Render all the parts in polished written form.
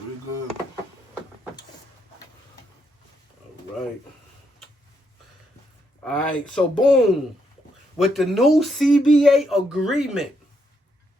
Very good. Right. All right. So boom, with the new CBA agreement.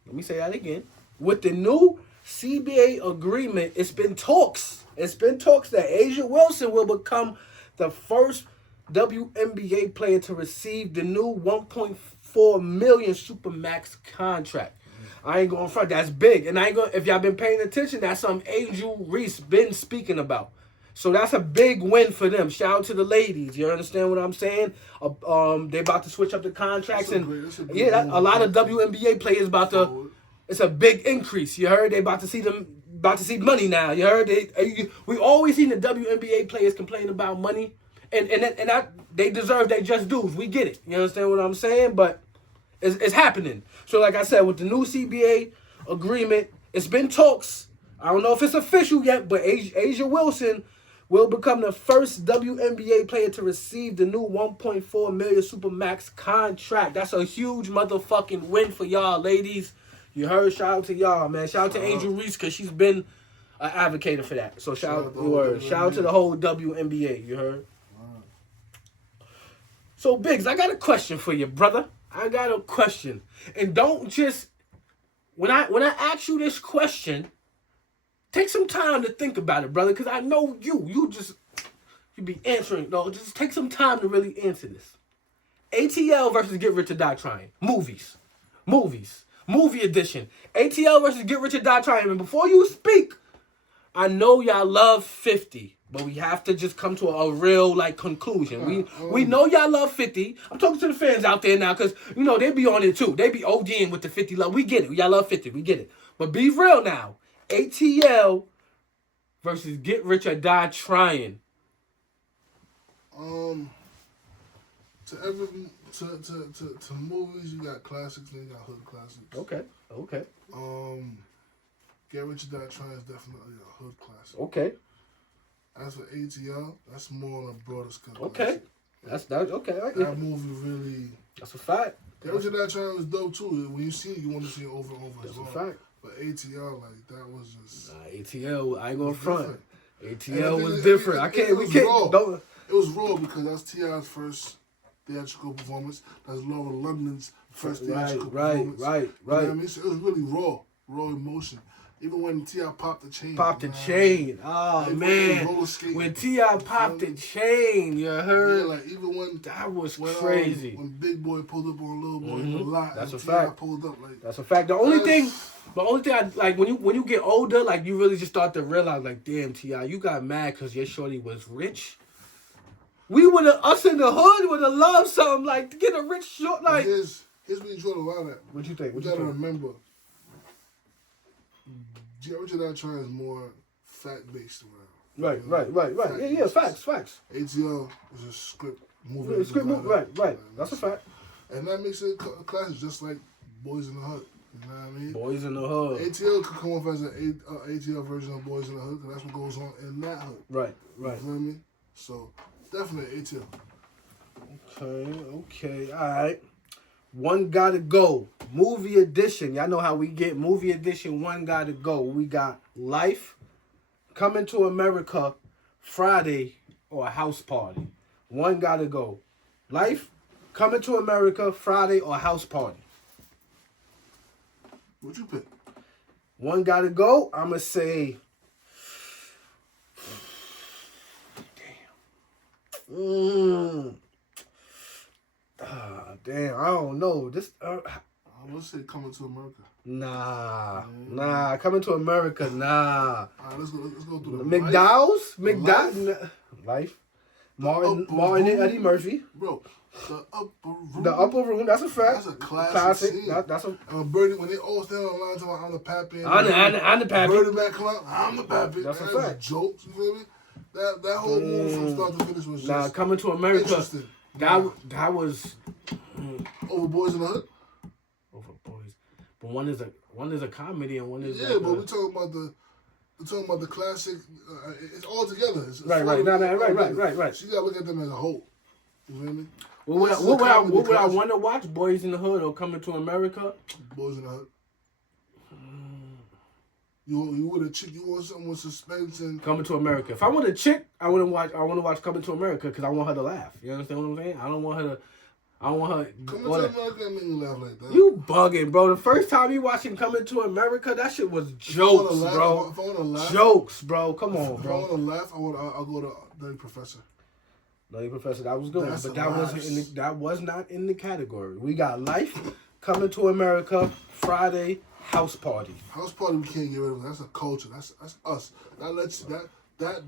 Let me say that again. With the new CBA agreement, it's been talks. It's been talks that Asia Wilson will become the first WNBA player to receive the new 1.4 million Supermax contract. I ain't going front. That's big, and I ain't going. If y'all been paying attention, that's something Angel Reese been speaking about. So that's a big win for them. Shout out to the ladies. You understand what I'm saying? They about to switch up the contracts, and a lot of WNBA players about to. It's a big increase. You heard? They about to see money now. You heard? We always seen the WNBA players complain about money, and they deserve their just dues. We get it. You understand what I'm saying? But it's happening. So like I said, with the new CBA agreement, it's been talks. I don't know if it's official yet, but Asia Wilson will become the first WNBA player to receive the new 1.4 million Supermax contract. That's a huge motherfucking win for y'all, ladies. You heard? Shout out to y'all, man. Shout out to Angel Reese, because she's been an advocate for that. So shout out to the whole WNBA. You heard? So, Biggs, I got a question for you, brother. I got a question. And don't just... When I ask you this question, take some time to think about it, brother, because I know you be answering. No, just take some time to really answer this. ATL versus Get Rich or Die Trying. Movies. Movie edition. ATL versus Get Rich or Die Trying. And before you speak, I know y'all love 50, but we have to just come to a real conclusion. We know y'all love 50. I'm talking to the fans out there now, because they be on it too. They be ODing with the 50 love. We get it. Y'all love 50. We get it. But be real now. ATL versus Get Rich or Die Trying. To movies, you got classics, then you got hood classics. Okay. Get Rich or Die Trying is definitely a hood classic. Okay. As for ATL, that's more on a broader scale. Okay. That's okay. That movie really. That's a fact. Get Rich or Die Trying was dope too. When you see it, you want to see it over and over. That's a fact. But ATL, that was just. ATL, I ain't gonna front. ATL was different. It was raw because that's T.I.'s first theatrical performance. That's Laura London's first theatrical performance. Right. You know what I mean? So it was really raw emotion. Even when T.I. popped the chain. Oh, man. When T.I. popped the chain, you heard? Yeah, even when... That was crazy. When Big Boy pulled up on Little Boy in the lot. That's a fact. Pulled up, that's a fact. The only thing I like, when you get older, you really just start to realize, damn, T.I., you got mad because your shorty was rich. Us in the hood would have loved something, to get a rich short, Here's what you draw the line at. What you think? You gotta remember... Get Rich or Die Trying is more fact-based around. Right. Yeah, facts. ATL is a script movie. Right. That's a fact. And that makes it a classic, just like Boys in the Hood. You know what I mean? Boys in the Hood. ATL could come off as an ATL version of Boys in the Hood, because that's what goes on in that hood. Right. You know what I mean? So, definitely ATL. Okay. All right. One gotta go. Movie edition. Y'all know how we get movie edition. One gotta go. We got Life, Coming to America, Friday, or a House Party. One gotta go. Life, Coming to America, Friday, or House Party. What you pick? One gotta go. I'ma say. Damn, I don't know. This I would say Coming to America. Nah, Coming to America, nah. All right, let's go through the McDowell's, Life. Martin and Eddie Murphy. Bro, The Upper Room. The Upper Room, that's a fact. That's a classic scene. That's a. Birdie, when they all stand on the line talking about I'm the pappy. I'm the pappy. Birdie back come out, I'm the pappy. That's a fact. Jokes, you feel me? That whole movie from start to finish was just Coming to America. Interesting. That was over Boys in the Hood. Over Boys, but one is a comedy and one is but we're talking about the classic. It's all together. It's right. So you gotta look at them as a whole. You feel me? What would I want to watch? Boys in the Hood or Coming to America? Boys in the Hood. You with a chick, you want something with suspense and Coming to America. If I want a chick, I want to watch Coming to America because I want her to laugh. You understand what I'm saying? I don't want her. Coming to America and make you laugh like that. You bugging, bro. The first time you watching Coming to America, that shit was jokes, bro. If I want to laugh, jokes, bro. Come on, If I bro. want to laugh, I'll go to Nutty Professor. Nutty Professor, that was good, That's but the that was not in the category. We got Life, Coming to America, Friday, House Party. House Party, we can't get rid of. That's a culture. That's us. That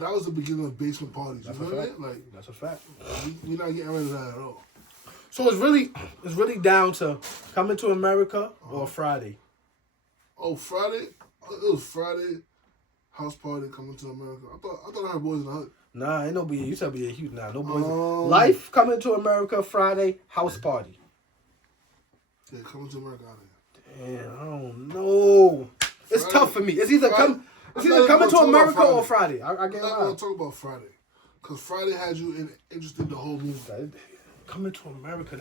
was the beginning of basement parties. You know what I mean? Like That's a fact. we're not getting rid of that at all. So it's really down to Coming to America or Friday. Oh, Friday. It was Friday. House Party, Coming to America. I thought I heard Boys in the Hood. Nah, ain't no be. You said be a huge nah. No boys. Life, Coming to America, Friday, House Party. Yeah, Coming to America out here. Damn, I don't know. It's Friday. tough for me. It's either Friday. Coming to gonna talk America about or Friday. I I'm get not it. going to talk about Friday. Because Friday had you interested in the whole movie. Coming to America,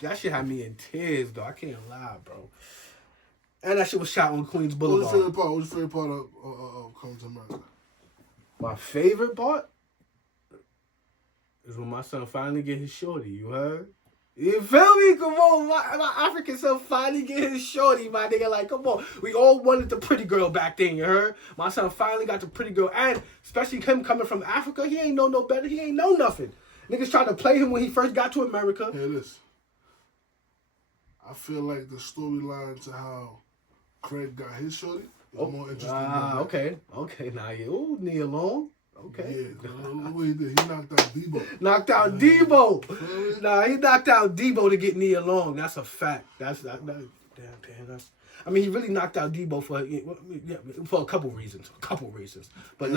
that shit had me in tears though. I can't lie, bro. And that shit was shot on Queens What was Boulevard. your favorite part? What was your favorite part of Coming to America? My favorite part is when my son finally get his shorty. You heard? You feel me? Come on, my African son finally get his shorty, my nigga. Like, come on. We all wanted the pretty girl back then, you heard? My son finally got the pretty girl. And especially him coming from Africa, he ain't know no better. He ain't know nothing. Niggas tried to play him when he first got to America. Here it is. I feel like the storyline to how Craig got his shorty is more interesting than that. Okay. Now you Nia Long. Okay. Yeah, look what he did. He knocked out Debo. Knocked out Debo. Nah, he knocked out Debo to get Nia Long. That's a fact. Damn. I mean, he really knocked out Debo for a couple reasons. But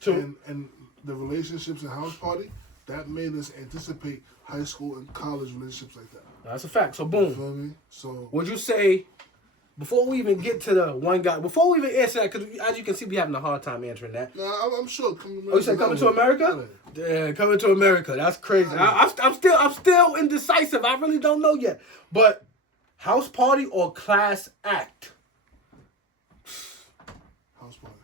true. And the relationships in House Party, that made us anticipate high school and college relationships like that. That's a fact. So You boom. feel me? So Would you say, before we even get to the one guy, before we even answer that, because as you can see, we having a hard time answering that. nah, I'm sure. Oh, you said Coming to America? Yeah, Coming to America. That's crazy. I'm still indecisive. I really don't know yet. But House Party or Class Act? House Party.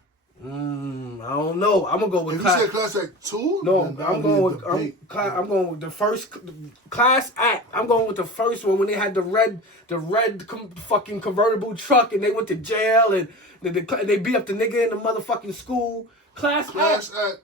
I don't know. I'm gonna go with If you said Class Act 2, No, then that I'm would going be a with debate. I'm going with the first Class Act. I'm going with the first one when they had the red fucking convertible truck and they went to jail and they beat up the nigga in the motherfucking school. Class Act. Act.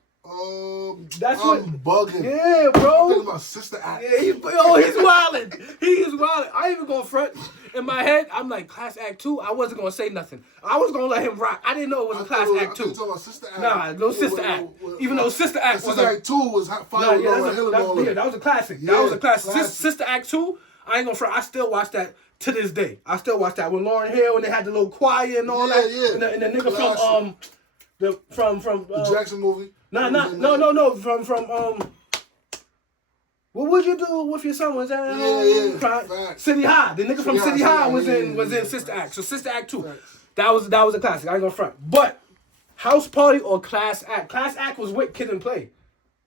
That's I'm bugging. Yeah, I'm bro. thinking about Sister Act. Yeah, he's wildin'. He is wildin'. I ain't even going front. In my head, I'm like, Class Act 2, I wasn't going to say nothing. I was going to let him rock. I didn't know it was a Class Act 2. Talking about Sister Act. Nah, no Sister Act. Even though Sister Act was Sister Act 2 was fire with Lauryn Hill and all that. that was a classic. Yeah, That was a classic. classic. Sister Act 2, I ain't gonna front. I still watch that to this day. I still watch that with Lauryn Hill when they had the little choir and all that. Yeah. And the nigga Classic. from The Jackson movie. No, from what would you do with your son? Was that Facts. City High? The nigga from City High was in yeah. Sister Act. So Sister Act 2. Facts. That was a classic. I ain't gonna front. But House Party or Class Act? Class Act was with Kid and Play.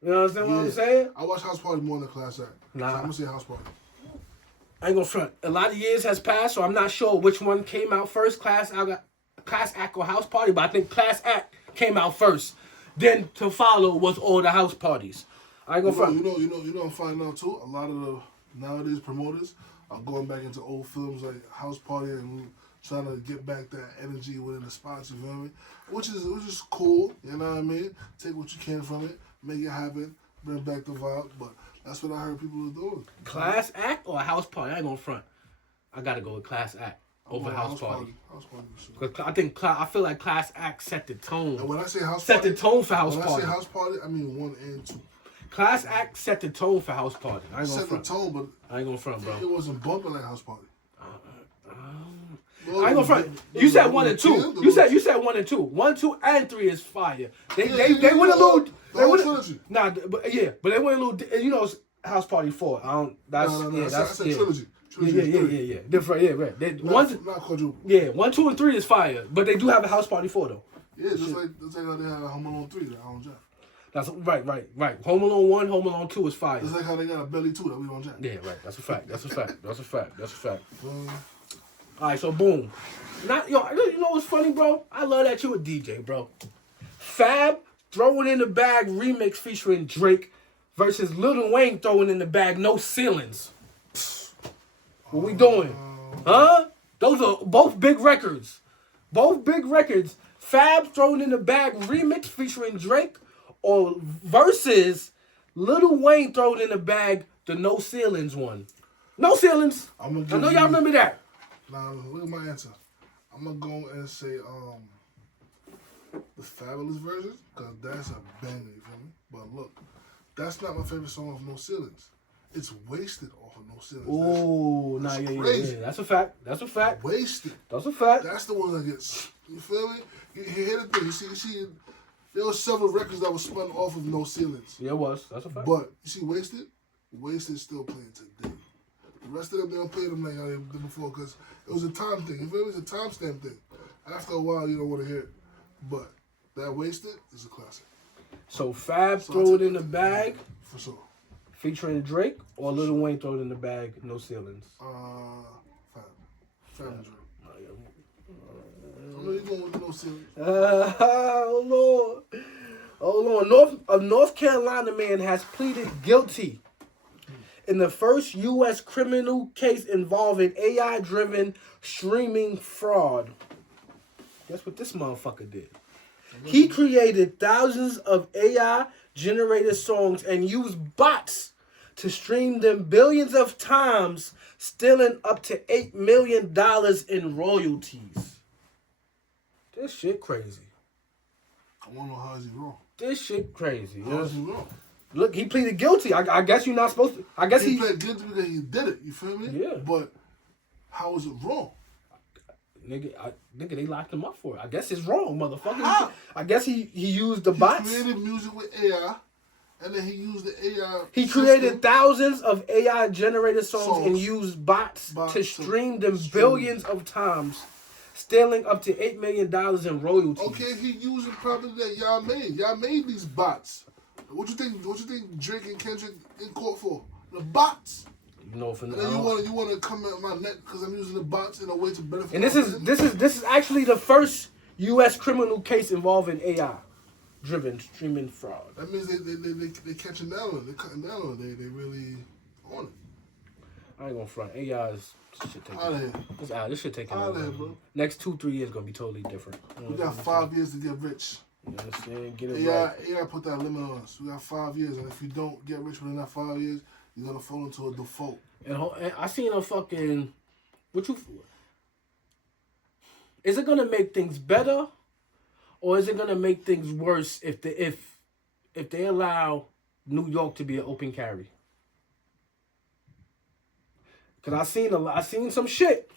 You know what I'm saying? I watch House Party more than Class Act. Nah. So I'm gonna say House Party. I ain't gonna front. A lot of years has passed, so I'm not sure which one came out first, Class Act or House Party, but I think Class Act came out first. Then to follow was all the house parties. I ain't gonna front. You know, I'm finding out too. A lot of the nowadays promoters are going back into old films like House Party and trying to get back that energy within the spots. You feel me? Which is cool. You know what I mean? Take what you can from it, make it happen, bring back the vibe. But that's what I heard people are doing. Class Act or House Party? I ain't gonna front. I gotta go with Class Act over House Party. House Party for sure. I feel like Class Act set the tone. And when I say House Set Party, the tone for House when Party. I say House Party, I mean 1 and 2. Class Act set the tone for House Party. I ain't gonna Set the front. tone, but I ain't gonna front, bro. it wasn't bumping like House Party. I ain't gonna front. You said 1 and 2. You said 1 and 2. 1, 2, and 3 is fire. They went a little. They went trilogy. Nah, but they went a little. You know, House Party 4. I don't. That's No, that's a yeah. trilogy. Yeah. Different. Yeah, right. Not quadruple. Yeah, 1, 2, and 3 is fire, but they do have a House Party 4 though. Yeah, just like how they had a Home Alone 3 that I don't jack. That's right. Home Alone 1, Home Alone 2 is fire. Just like how they got a Belly 2 that we don't jack. Yeah, right. That's a fact. All right, so boom. Not yo. You know what's funny, bro? I love that you a DJ, bro. Fab throwing in the bag remix featuring Drake versus Lil Wayne throwing in the bag no ceilings. What we doing? Huh? Those are both big records. Both big records. Fab throwing in the bag remix featuring Drake or versus Lil Wayne throwing in the bag the no ceilings one. No ceilings. I know y'all remember that. Now look at my answer. I'm gonna go and say the Fabulous version because that's a banger. You feel me? But look, that's not my favorite song of No Ceilings. It's Wasted off of No Ceilings. Oh, nah, yeah. That's a fact. That's a fact. Wasted. That's a fact. That's the one that gets. You feel me? You hear the thing. You see. There were several records that were spun off of No Ceilings. Yeah, it was. That's a fact. But you see, Wasted still playing today. The rest of them, they don't play them like how they did before because it was a time thing. You feel me? It's a timestamp thing. After a while, you don't want to hear it. But that Wasted is a classic. So Fab throw it in the bag. For sure. Featuring Drake or Lil Wayne throw it in the bag, no ceilings. Fab and Drake. I know you're going with No Ceilings. Oh Lord. A North Carolina man has pleaded guilty in the first U.S. criminal case involving AI-driven streaming fraud. Guess what this motherfucker did? He created thousands of AI-generated songs and used bots to stream them billions of times, stealing up to $8 million in royalties. This shit crazy. I want to know how is he wrong. This shit crazy. How is he wrong? Look, he pleaded guilty. I guess you're not supposed to. I guess he pleaded guilty because he did it. You feel me? Yeah. But how is it wrong? Nigga, they locked him up for it. I guess it's wrong, motherfucker. How? I guess he used the bots. He created music with AI, and then he used the AI. He created thousands of AI generated songs and used bots to stream them billions of times, stealing up to $8 million in royalties. Okay, he using property that y'all made. Y'all made these bots. What you think Drake and Kendrick in court for? The bots. You know, for and then you want to come at my neck because I'm using the bots in a way to benefit. And this is actually the first U.S. criminal case involving AI-driven streaming fraud. That means they catching down on it. They cutting down on it. They really on it. I ain't gonna front. AI's shit taking. Out of here. This shit taking. Out of here, bro. Next 2-3 years gonna be totally different. We got 5 years to get rich. You know what I'm saying? Get it AI, right. AI put that limit on us. We got 5 years, and if you don't get rich within that 5 years, you're gonna fall into a default. And I seen a fucking is it gonna make things better, or is it gonna make things worse if they allow New York to be an open carry? Cause I seen some shit.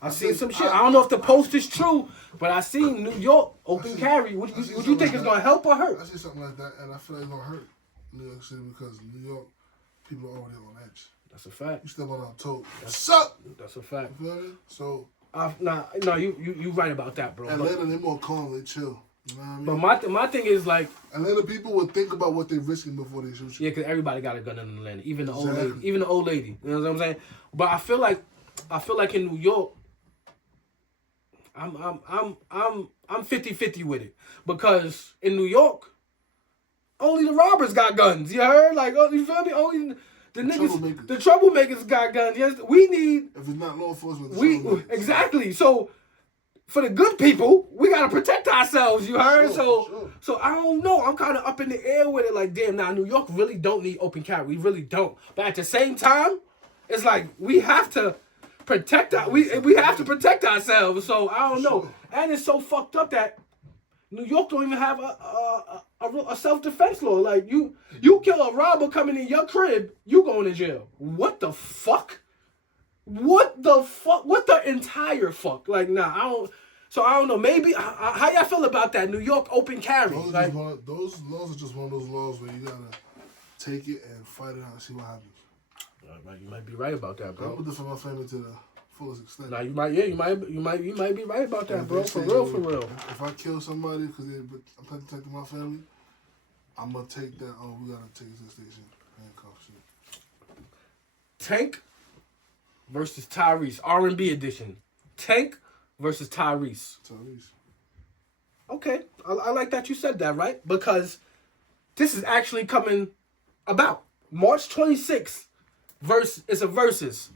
I don't know if the post is true, but I seen New York open carry. Would you think it's gonna help or hurt? I see something like that, and I feel like it's gonna hurt New York City because New York people are already on edge. That's a fact. You step on our toe. What's up? That's a fact. You feel me? So no, you right about that, bro. Atlanta, they more calm, they chill. You know what I mean? But my thing is like Atlanta people would think about what they're risking before they shoot you. Yeah, because everybody got a gun in Atlanta, even the old lady, even the old lady. You know what I'm saying? But I feel like in New York, I'm 50-50 with it because in New York, only the robbers got guns. You heard? Like, oh, you feel me? Only the niggas, the troublemakers got guns. Yes, we need. If it's not law enforcement, exactly. So for the good people, we gotta protect ourselves. You heard? Sure. So I don't know. I'm kind of up in the air with it. Like, damn, New York really don't need open carry. We really don't. But at the same time, it's like we have to protect we have to protect ourselves. So I don't know. And it's so fucked up that New York don't even have a self-defense law. Like you kill a robber coming in your crib, you going to jail. What the fuck? What the entire fuck? Like, nah, I don't. So I don't know. Maybe how y'all feel about that New York open carry? Those laws are just one of those laws where you gotta take it and fight it out and see what happens. You might be right about that, bro. I put this for my family to the fullest extent. Nah, you might be right about that, bro. For real. If I kill somebody because I'm protecting my family, I'm gonna take that. Oh, we gotta take it to the station. Handcuff shit. Tank versus Tyrese, R&B edition. Tank versus Tyrese. Tyrese. Okay, I like that you said that, right? Because this is actually coming about. March 26th, it's a versus.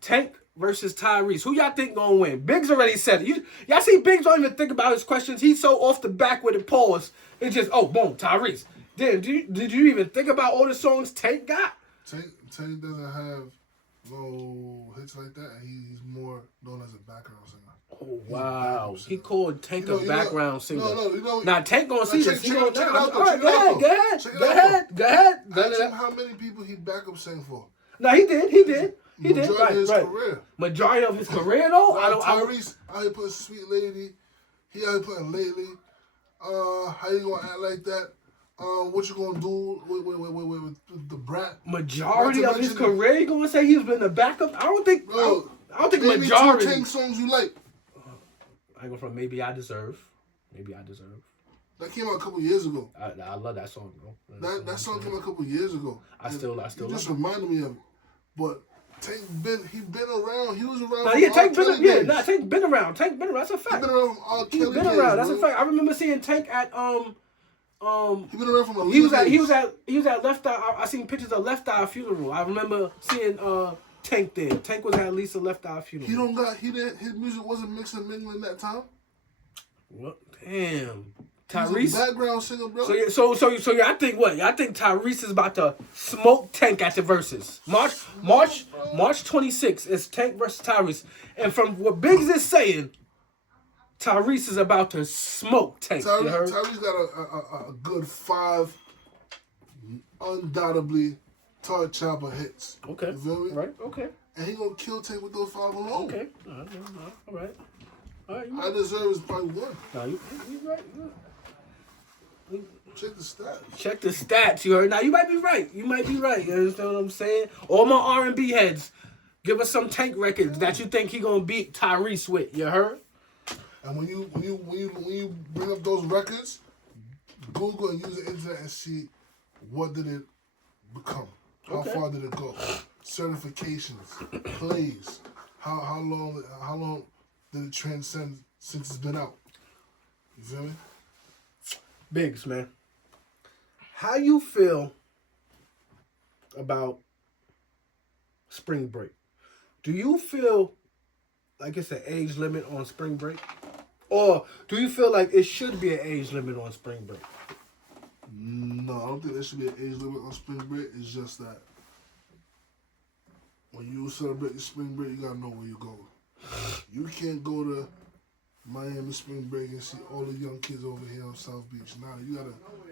Tank versus Tyrese. Who y'all think gonna win? Biggs already said it. Y'all see Biggs don't even think about his questions. He's so off the back with the pause. It's just, oh, boom, Tyrese. Did you even think about all the songs Tank got? Tank doesn't have no hits like that, and he's more known as a background singer. Oh, wow. He called Tank a background singer. No, now, Tank gonna see this. Check it out. All right, go ahead. Ask him how many people he backup sang for. No, he did. Majority of his career. Majority of his career, though? Tyrese out here putting Sweet Lady. He out here putting Lately. How you gonna act like that? What you gonna do with the Brat? Majority of his career, you gonna say he's been a backup? I don't think. Bro, I don't think maybe majority. 2 Tank songs you like. I go from Maybe I Deserve. That came out a couple years ago. I love that song, bro. That song came out a couple years ago. I still You just reminded me of it. But Tank he been around. He was around. Nah, yeah, Tank been around. That's a fact. He been around from R. Kelly. He's been around. That's a fact. I remember seeing Tank at He been around from a he was at Left Eye. I seen pictures of Left Eye funeral. I remember seeing Tank there. Tank was at least a Left Eye funeral. His music wasn't mixing and mingling that time. What? Damn. Tyrese, He's a background singer, bro. So I think what? I think Tyrese is about to smoke Tank at the verses. March 26th is Tank versus Tyrese, and from what Biggs is saying, Tyrese is about to smoke Tank. Tyrese got a good 5, undoubtedly Todd Chopper hits. Okay. You feel me? Right. Okay. And he gonna kill Tank with those 5 alone. Okay. All right. I Deserve is probably one. No, you right. Check the stats. You heard? Now you might be right. You understand what I'm saying? All my R&B heads, give us some Tank records that you think he gonna beat Tyrese with. You heard? And when you bring up those records, Google and use the internet and see what did it become. How far did it go? Certifications, plays. How long did it transcend since it's been out? You feel me? Biggs, man. How you feel about spring break? Do you feel like it's an age limit on spring break? Or do you feel like it should be an age limit on spring break? No, I don't think there should be an age limit on spring break. It's just that when you celebrate your spring break, you gotta know where you're going. You can't go to Miami spring break and see all the young kids over here on South Beach. Nah,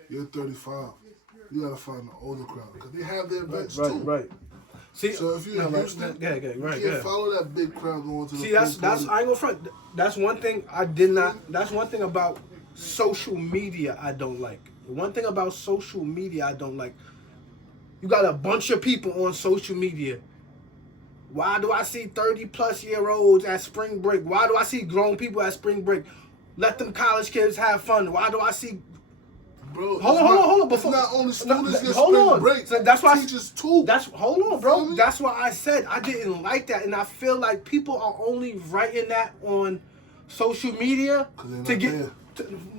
you're 35. You gotta find an older crowd because they have their events too. Right. See, so if you're in Houston, you can't follow that big crowd going to the. See, that's I ain't gonna front. That's one thing I did not. That's one thing about social media I don't like. One thing about social media I don't like. You got a bunch of people on social media. Why do I see 30-plus-year-olds at spring break? Why do I see grown people at spring break? Let them college kids have fun. Why do I see... Bro, hold on. Before, it's not only students get spring break. So that's why teachers too. Hold on, bro. That's why I said I didn't like that. And I feel like people are only writing that on social media to get...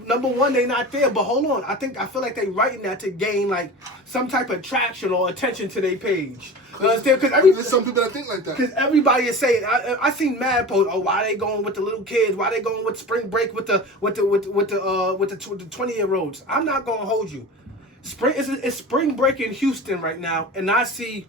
Number one, they not there, but hold on. I feel like they writing that to gain like some type of traction or attention to their page. Because there's some people that think like that. Because everybody is saying, I seen mad posts. Oh, why they going with the little kids? Why they going with spring break with the 20-year-olds? I'm not gonna hold you. It's spring break in Houston right now, and I see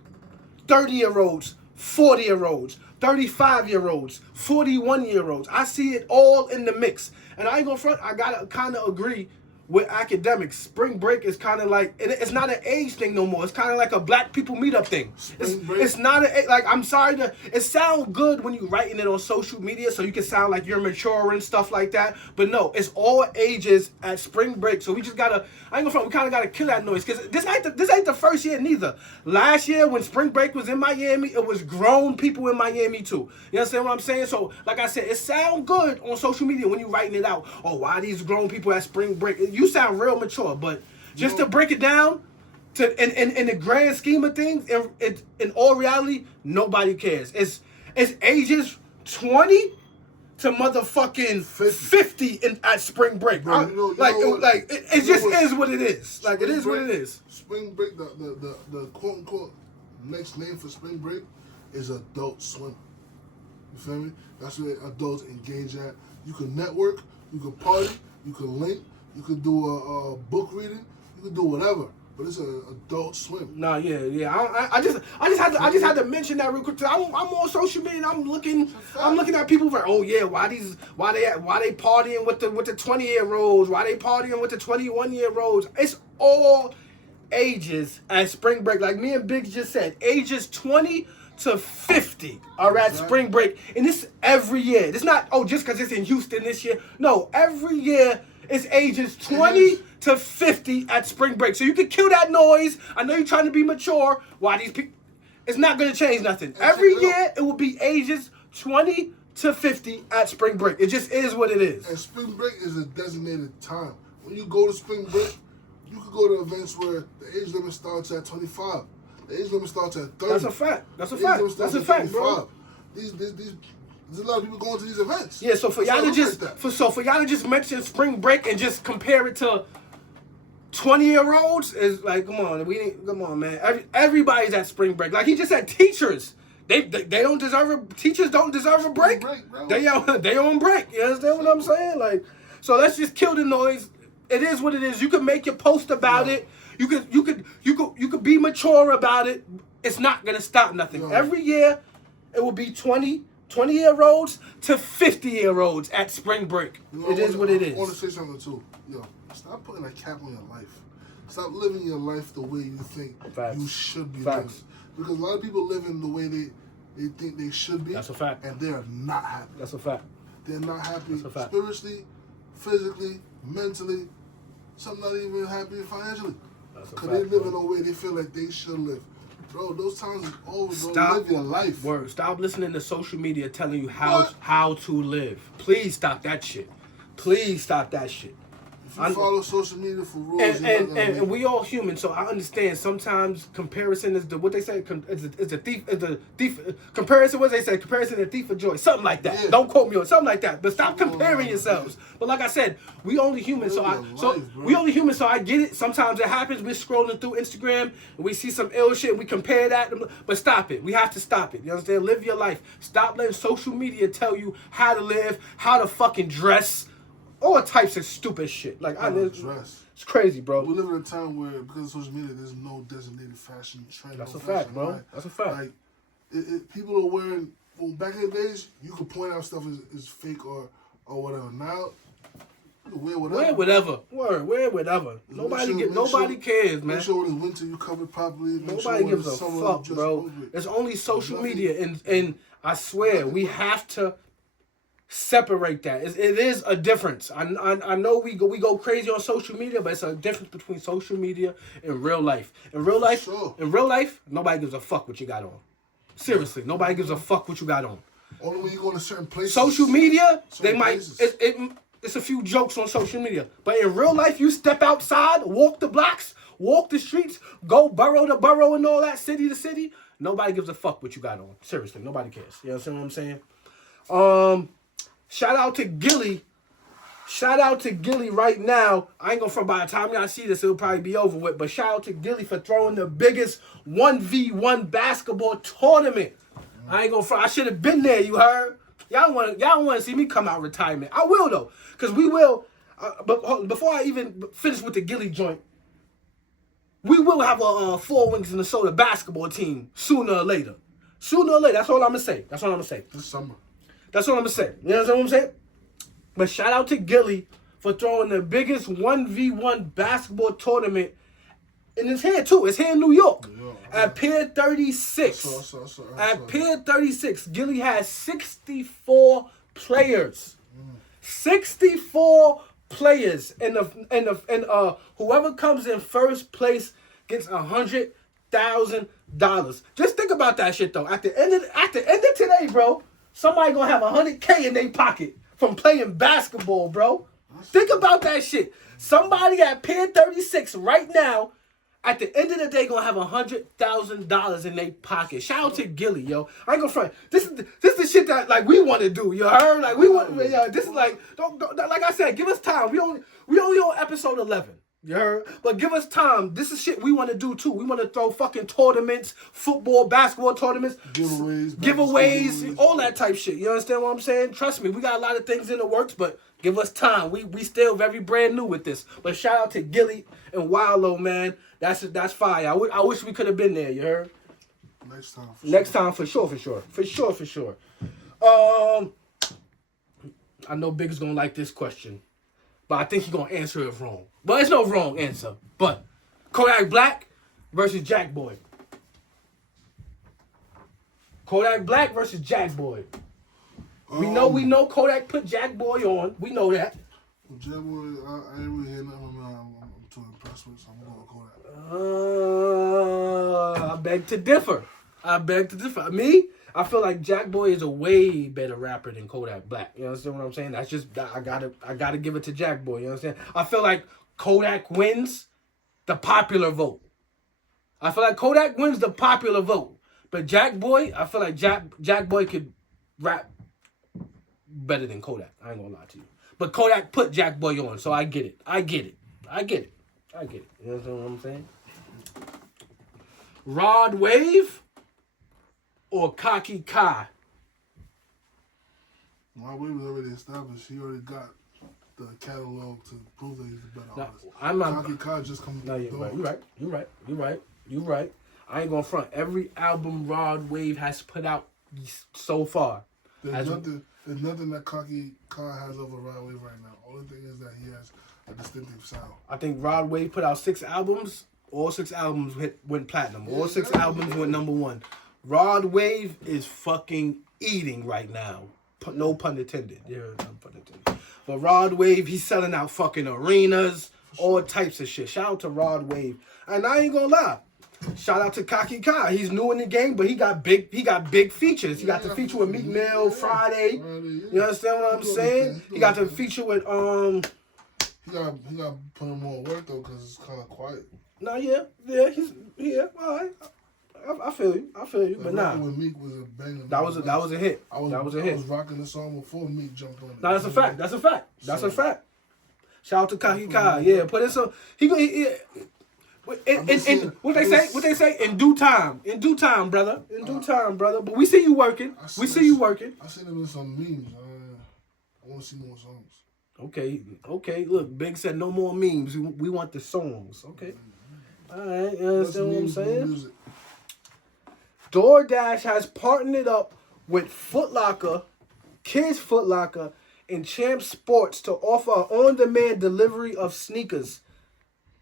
30-year-olds, 40-year-olds, 35-year-olds, 41-year-olds. I see it all in the mix. And I ain't gonna front, I gotta kind of agree with academics. Spring break is kind of like, it's not an age thing no more. It's kind of like a black people meetup thing. It's not I'm sorry it sounds good when you writing it on social media so you can sound like you're mature and stuff like that. But no, it's all ages at spring break. So we just gotta, I ain't gonna front, we kind of gotta kill that noise. Because this ain't the first year neither. Last year when spring break was in Miami, it was grown people in Miami too. You understand what I'm saying? So like I said, it sound good on social media when you writing it out. Oh, why these grown people at spring break? You sound real mature, but just to break it down, in the grand scheme of things, in all reality, nobody cares. It's ages 20 to motherfucking 50 at spring break. Bro, It just is what it is. Like, it is what it is. Spring break, the quote unquote next name for spring break is Adult Swim. You feel me? That's where adults engage at. You can network, you can party, you can link, you can do a book reading, you can do whatever. But it's an Adult Swim. Nah, yeah. I just had to mention that real quick. I'm on social media and I'm looking at people like, oh yeah, why they partying with the 20-year-olds? Why they partying with the 21-year-olds? It's all ages at spring break. Like me and Biggs just said, ages 20 to 50 are at spring break. And this every year. It's not, just because it's in Houston this year. No, every year it's ages 20 to 50 at spring break. So you can kill that noise. I know you're trying to be mature. Why these people? It's not going to change nothing. Every year it will be ages 20 to 50 at spring break. It just is what it is. And spring break is a designated time. When you go to spring break, you can go to events where the age limit starts at 25. The age limit starts at 30. That's a fact. That's a fact, bro. There's a lot of people going to these events. Yeah, so for y'all to just mention spring break and just compare it to 20-year-olds is like, come on, man. Everybody's at spring break. Like he just said, teachers. They don't deserve teachers don't deserve a break. They on break. You understand what I'm saying? Like, so let's just kill the noise. It is what it is. You can make your post about it. You could be mature about it. It's not gonna stop nothing. Yo. Every year, it will be 20-year-olds to 50-year-olds at spring break. It is what it is. I want to say something too. Yo, stop putting a cap on your life. Stop living your life the way you think you should be living. Because a lot of people live in the way they think they should be. That's a fact. And they are not happy. That's a fact. They're not happy That's a fact. spiritually, physically, mentally. Some not even happy financially. Because they live in a way they feel like they should live. Bro, those times is over, bro. Live your life. Word. Stop listening to social media telling you how to live. Please stop that shit. Please stop that shit. If you follow social media for rules, and we all human, so I understand. Sometimes comparison is what they say. Is a thief. Comparison. What they say? Comparison is a thief of joy. Something like that. Yeah. Don't quote me on something like that. But stop comparing yourselves. But like I said, we only human. So I get it. Sometimes it happens. We're scrolling through Instagram and we see some ill shit. And we compare that. But stop it. We have to stop it. You understand? Live your life. Stop letting social media tell you how to live, how to fucking dress. All types of stupid shit. Like it's crazy, bro. We live in a time where because of social media, there's no designated fashion trend. That's a fact, bro. Line. That's a fact. Like people are wearing. Well, back in the days, you could point out stuff is fake or whatever. Now, you can wear whatever. Wear whatever. Nobody cares, man. Make sure when it's winter you cover properly. Nobody gives a fuck, bro. It's only social media, and I swear we have to separate that. It is a difference. I know we go crazy on social media, but it's a difference between social media and real life. In real life, nobody gives a fuck what you got on. Seriously, nobody gives a fuck what you got on. Only when you go to certain places. Social media, it's a few jokes on social media, but in real life, you step outside, walk the blocks, walk the streets, go borough to borough and all that, city to city. Nobody gives a fuck what you got on. Seriously, nobody cares. You understand what I'm saying? Shout out to Gilly. Shout out to Gilly right now. I ain't gonna front, by the time y'all see this, it'll probably be over with. But shout out to Gilly for throwing the biggest 1v1 basketball tournament. I ain't gonna front. I should have been there, you heard? Y'all want to see me come out retirement. I will though. Cause we will. But before I even finish with the Gilly joint, we will have a Four Wings Minnesota basketball team sooner or later. Sooner or later. That's all I'm gonna say. This summer. That's what I'm going to say. You know what I'm saying? But shout out to Gilly for throwing the biggest 1v1 basketball tournament. And it's here, too. It's here in New York. At Pier 36. At Pier 36, Gilly has 64 players. 64 players. And whoever comes in first place gets $100,000. Just think about that shit, though. At the end of today, bro, somebody gonna have $100K in their pocket from playing basketball, bro. Think about that shit. Somebody at Pier 36 right now, at the end of the day, gonna have $100,000 in their pocket. Shout out to Gilly, yo. I ain't gonna front. This is the shit that like we want to do. You heard? Like we want. Yo, this is like don't like I said. Give us time. We only on episode 11. You heard? But give us time. This is shit we want to do too. We want to throw fucking tournaments, football, basketball tournaments, giveaways, all that type shit. You understand what I'm saying? Trust me, we got a lot of things in the works, but give us time. We still very brand new with this. But shout out to Gilly and Willow, man. That's fire. I wish we could have been there. You heard? Next time for sure. I know Big's gonna like this question, but I think he's gonna answer it wrong. But it's no wrong answer. But Kodak Black versus Jack Boy. Kodak Black versus Jack Boy. We know Kodak put Jack Boy on. We know that. Jack Boy, I ain't really hear nothing. I'm too impressed with, so I'm going Kodak. I beg to differ. Me, I feel like Jack Boy is a way better rapper than Kodak Black. You understand what I'm saying? That's just I gotta give it to Jack Boy. You understand? I feel like Kodak wins the popular vote. But Jack Boy, I feel like Jack Boy could rap better than Kodak. I ain't gonna lie to you. But Kodak put Jack Boy on, so I get it. You understand what I'm saying? Rod Wave or Kaki Kai? Rod Wave was already established. He already got the catalog to prove that he's the better artist. Kaki Kai just coming through the door. You're right. I ain't gonna front. Every album Rod Wave has put out so far. There's nothing that Kaki Kai has over Rod Wave right now. Only thing is that he has a distinctive sound. I think Rod Wave put out 6 albums. All 6 albums went platinum. All 6 albums went #1. Rod Wave is fucking eating right now. No pun intended. Yeah, no pun intended. But Rod Wave, he's selling out fucking arenas, all types of shit. Shout out to Rod Wave. And I ain't gonna lie. Shout out to Kaki Kai. He's new in the game, but he got big features. He got the feature with Meek Mill Friday. You understand what I'm saying? He got the feature with He got to put in more work though, cause it's kind of quiet. All right. I feel you. But nah. With Meek was a banger. That was a hit. I was rocking the song before Meek jumped on it. No, that's a fact. That's a fact. Shout out to Kaki Kai. Yeah, put in some. What they say? In due time, brother. But we see you working. I seen him in some memes. I want to see more songs. Okay. Look, Big said no more memes. We want the songs. Okay. All right. You understand what I'm saying? DoorDash has partnered up with Foot Locker, Kids Foot Locker, and Champ Sports to offer an on-demand delivery of sneakers.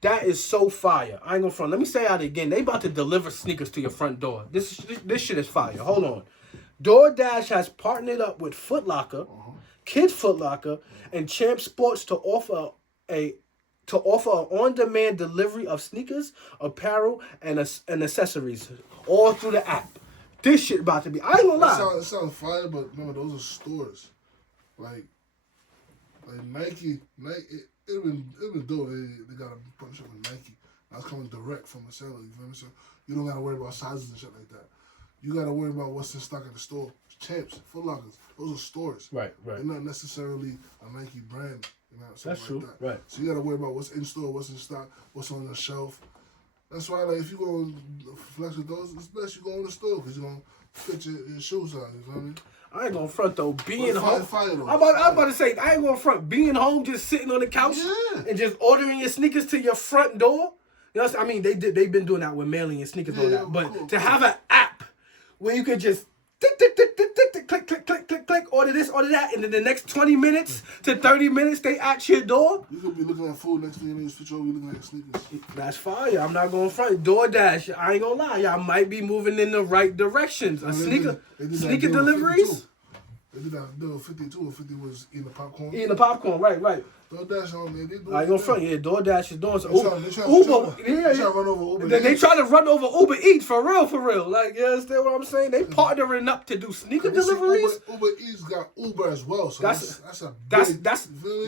That is so fire. I ain't gonna front. Let me say that again. They about to deliver sneakers to your front door. This shit is fire. Hold on. DoorDash has partnered up with Foot Locker, Kids Foot Locker, and Champ Sports to offer an on-demand delivery of sneakers, apparel, and accessories all through the app. This shit about to be. I ain't gonna lie. It sounds fire, but remember those are stores. Like Nike. It been dope. They got a partnership with Nike. That's coming direct from the seller. You feel me? So you don't gotta worry about sizes and shit like that. You gotta worry about what's in stock at the store. Champs, Foot Lockers, those are stores. Right. They're not necessarily a Nike brand. You know, that's true. like that. Right. So you gotta worry about what's in store, what's in stock, what's on the shelf. That's why, like, if you go flex with those, it's best you go in the store because you're gonna fit your shoe size. You feel me? I ain't gonna front though. Being home, I'm I'm about to say I ain't gonna front. Being home, just sitting on the couch and just ordering your sneakers to your front door. You know, I mean, they've been doing that with mailing your sneakers and all that. But to have an app where you could just tick, tick, tick, tick, tick, tick, click, click, click, click, click, order this, order that, and then the next 20 minutes to 30 minutes they at your door. You could be looking at food, next thing you know, you switch over, you looking at sneakers. That's fire. I'm not gonna front. DoorDash, I ain't gonna lie, y'all might be moving in the right directions. Sneaker deliveries. They did that. They were 52 or 50 was eating the popcorn. Eating the popcorn, right. DoorDash on there. They do. I ain't gonna front. Yeah, DoorDash is doing something. They try to run over Uber. They try to run over Uber Eats for real. Like, you understand what I'm saying? They partnering up to do sneaker deliveries. Uber Eats got Uber as well, so that's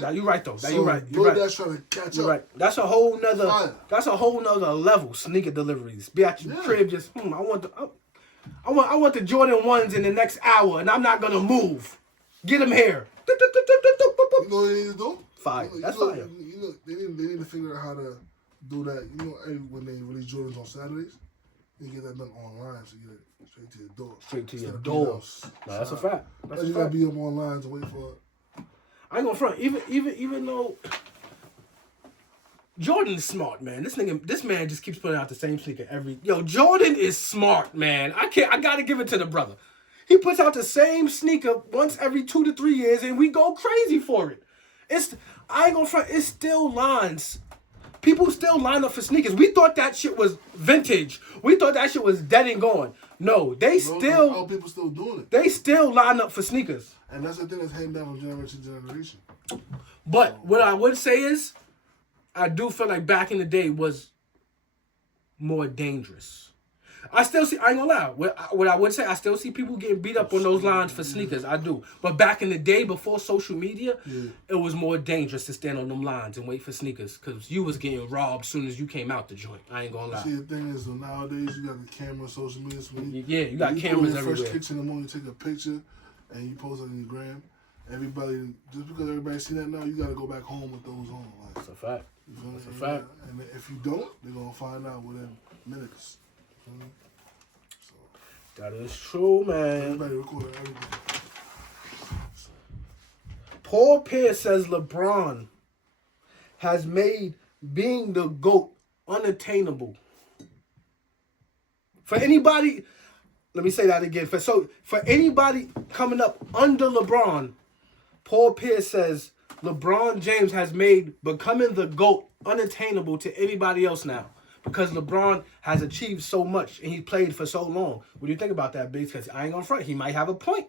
Now you right though. You right. DoorDash trying to catch up. Right. That's a whole nother level. Sneaker deliveries. Be at your crib, just I want the Jordan 1s in the next hour, and I'm not gonna move. Get them here. You know what they need to do? Fire. That's fire. They need to figure out how to do that. When they release Jordans on Saturdays, you get that done online, so you get it straight to your door. Straight to your door. No, that's a fact. You gotta be up online to wait for it. I ain't gonna front. Even though Jordan is smart, man. This man just keeps putting out the same sneaker every. Yo, Jordan is smart, man. I gotta give it to the brother. He puts out the same sneaker once every 2 to 3 years, and we go crazy for it. I ain't gonna front. It's still lines. People still line up for sneakers. We thought that shit was vintage. We thought that shit was dead and gone. No, people still doing it. They still line up for sneakers. And that's the thing that's handing down from generation to generation. But what I would say is, I do feel like back in the day was more dangerous. I ain't gonna lie. What I would say, I still see people getting beat up on those lines for sneakers. I do. But back in the day, before social media, it was more dangerous to stand on them lines and wait for sneakers because you was getting robbed as soon as you came out the joint. I ain't gonna lie. See, the thing is, nowadays, you got the camera, social media. So you got cameras everywhere. First kitchen in the morning, you take a picture, and you post it on your gram. Everybody, just because everybody see that now, you got to go back home with those on. Like, that's a fact. That's a fact. And if you don't, they're going to find out within minutes. So, that is true, man. Everybody recording everything. Paul Pierce says LeBron has made being the GOAT unattainable. For anybody, let me say that again. For anybody coming up under LeBron, Paul Pierce says LeBron James has made becoming the GOAT unattainable to anybody else now. Because LeBron has achieved so much and he played for so long. What do you think about that, Biggs? Because I ain't gonna front. He might have a point.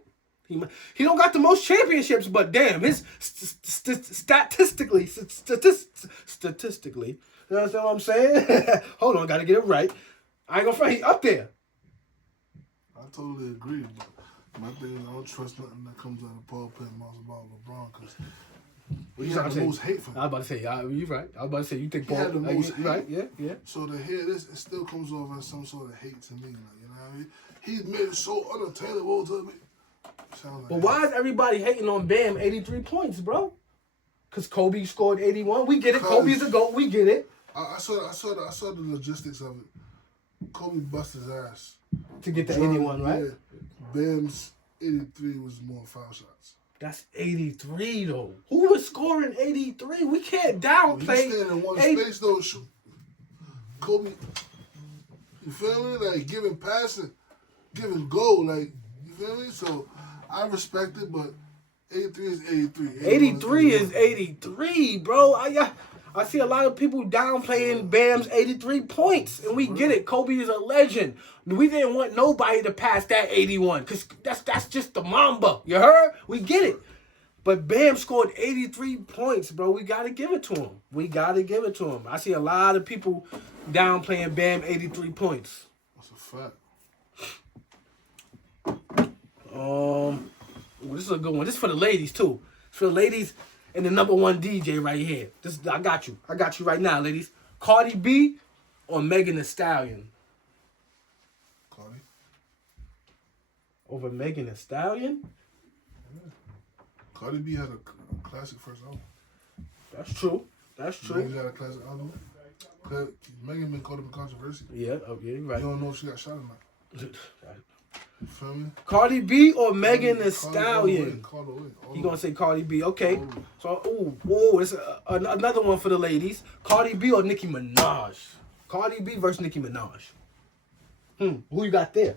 He don't got the most championships, but damn, his statistically, you understand what I'm saying? Hold on, gotta get it right. I ain't gonna front. He up there. I totally agree, but my thing is I don't trust nothing that comes out of Paul Pierce about LeBron because. He had the most hate for him. I was about to say, you're right. I was about to say, you think Paul had the most hate. Right? Yeah. So to hear this, it still comes off as some sort of hate to me. Like, you know what I mean? He made it so unattainable to me. But why is everybody hating on Bam 83 points, bro? Because Kobe scored 81. We get it. Kobe's a GOAT. We get it. I saw the logistics of it. Kobe busted his ass to get the 81, right? Yeah. Bam's 83 was more foul shots. That's 83 though. Who was scoring 83? We can't downplay. You stand in one space though. Kobe, you feel me? Like giving passing, giving goal. Like you feel me? So I respect it, but 83 is 83. 83 is 83, bro. I see a lot of people downplaying Bam's 83 points, and we get it. Kobe is a legend. We didn't want nobody to pass that 81 because that's just the Mamba. You heard? We get it. But Bam scored 83 points, bro. We got to give it to him. I see a lot of people downplaying Bam 83 points. That's a fact. This is a good one. This is for the ladies, too. It's for the ladies and the number one DJ right here. I got you. I got you right now, ladies. Cardi B or Megan Thee Stallion? Cardi. Over Megan Thee Stallion? Yeah. Cardi B had a classic first album. That's true. Megan had a classic album. Megan been caught up in controversy. Yeah, you're right. You don't know if she got shot or not. You feel me? Cardi B or Megan Thee Stallion? You gonna say Cardi B? Okay. So, it's another one for the ladies. Cardi B or Nicki Minaj? Cardi B versus Nicki Minaj. Who you got there?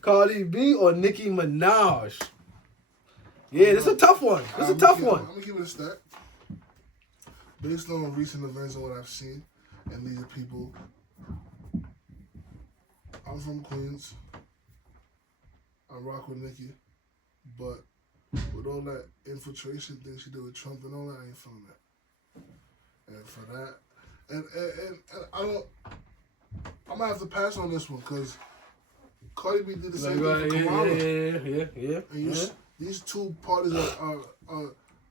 Cardi B or Nicki Minaj? Yeah, this is a tough one. I'm gonna give it a stat. Based on recent events and what I've seen, and these are people I'm from Queens. I rock with Nicki, but with all that infiltration thing she did with Trump and all that, I ain't feeling that. And for that, and I don't. I'm gonna have to pass on this one because Cardi B did the same thing for Kamala. Yeah. And these two parties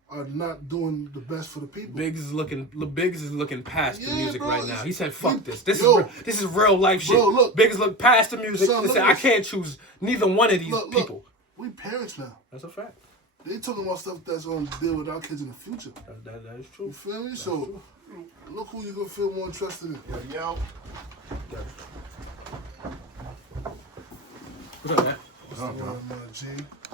are not doing the best for the people. Biggs is looking past the music bro, right now. He said, "Fuck this. This is real life shit." Bro, look, Biggs look past the music son, and said, "I can't choose neither one of these people." We parents now. That's a fact. They talking about stuff that's gonna deal with our kids in the future. That is true. You feel me? That's So true. look who you gonna feel more interested in. Yo. What's up, man? What's the word, man? G?